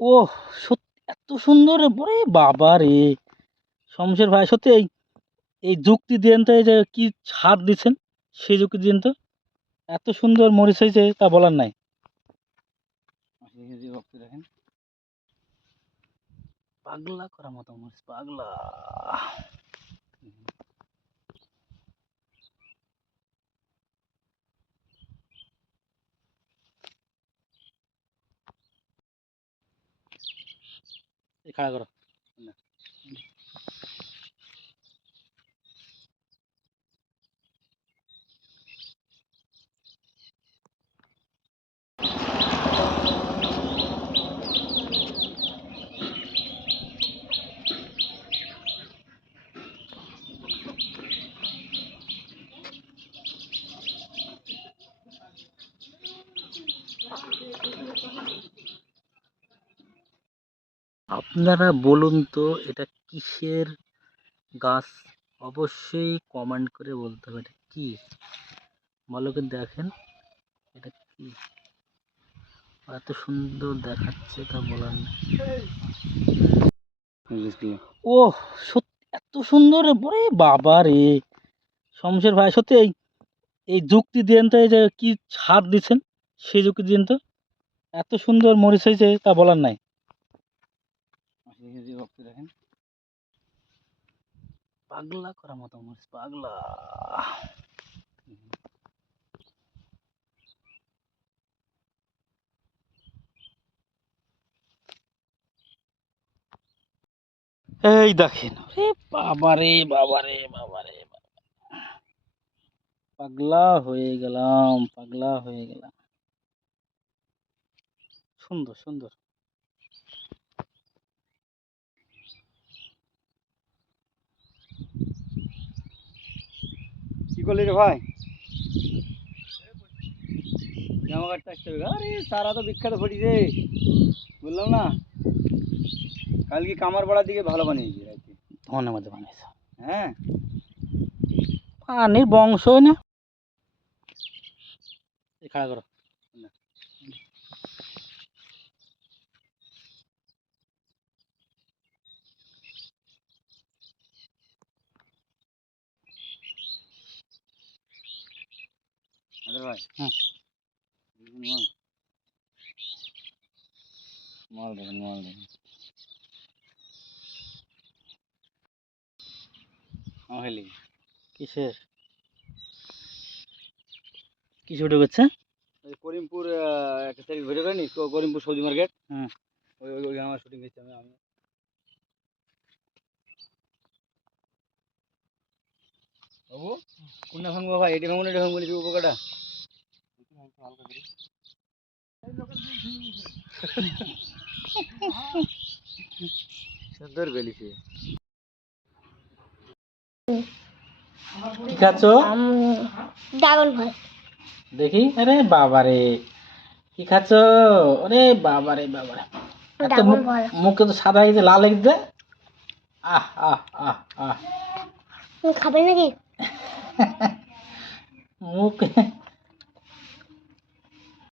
ও সত্যি এত সুন্দর ওরে বাবা রে। শমশের ভাই সত্যি এই এই যুক্তি দেন তো এই যে কি ছাদ দিচ্ছেন সেই যুক্তি দিন তো। এত সুন্দর মরিচ হয়েছে তা বলার নাই। দেখেন পাগলা করার মতো মরিচ পাগলা। এই খাড়া করো আপনারা বলুন তো, এটা কিসের গাছ? অবশ্যই কমেন্ট করে বলতে হবে, এটা কি? ভালো করে দেখেন, এটা কি? এত সুন্দর দেখাচ্ছে তা বলার ও সত্যি এত সুন্দর, ওরে বাবা রে। শমশের ভাই, সত্যি এই এই যুক্তি দেন তো, এই যে কি ছাদ দিচ্ছেন সেই যুক্তি দিন তো। এত সুন্দর মরিচ হয়েছে তা বলার নাই। দেখেন। পাগলা করার মতো মরিচ পাগলা। এই দেখেন। রে বাবারে বাবারে বাবারে পাগলা হয়ে গেলাম, পাগলা হয়ে গেলাম। সুন্দর সুন্দর। করলি রে ভাই? জামা কাটতে আসতে হবে। আরে সারা তো বিখ্যাত ফটি রে। বললাম না? কালকে কামার পাড়ার দিকে ভালো বানিয়েছি রাইতে ধনের মধ্যে বানিয়েছে। হ্যাঁ। পানির বংশ না? খাড়া করো। ভাই। হুম। মাল দেখেন মাল দেখেন মহেলি। কিসের? কি ছুটে করছে? করিমপুর একটা ভিডিও করেনি করিমপুর সবজি মার্কেট। হুম। ওই ওই ওই আমার শুটিং করছি আমি। বাবু কোনটা ভাঙবো ভাই? এটি ভাঙবো না এটি ভাঙবো নাকি উপকাটা সুন্দর গলিছে কি খাচ্ছ? ড্রাগন ফল দেখি আরে বাবারে কি খাচ্ছ? আরে বাবারে বাবারে। এত ড্রাগন মুখ- তো সাদা হয়েছে লাল হয়ে গেছে। আহ আহ আহ আহ। খাবে নাকি? মুখ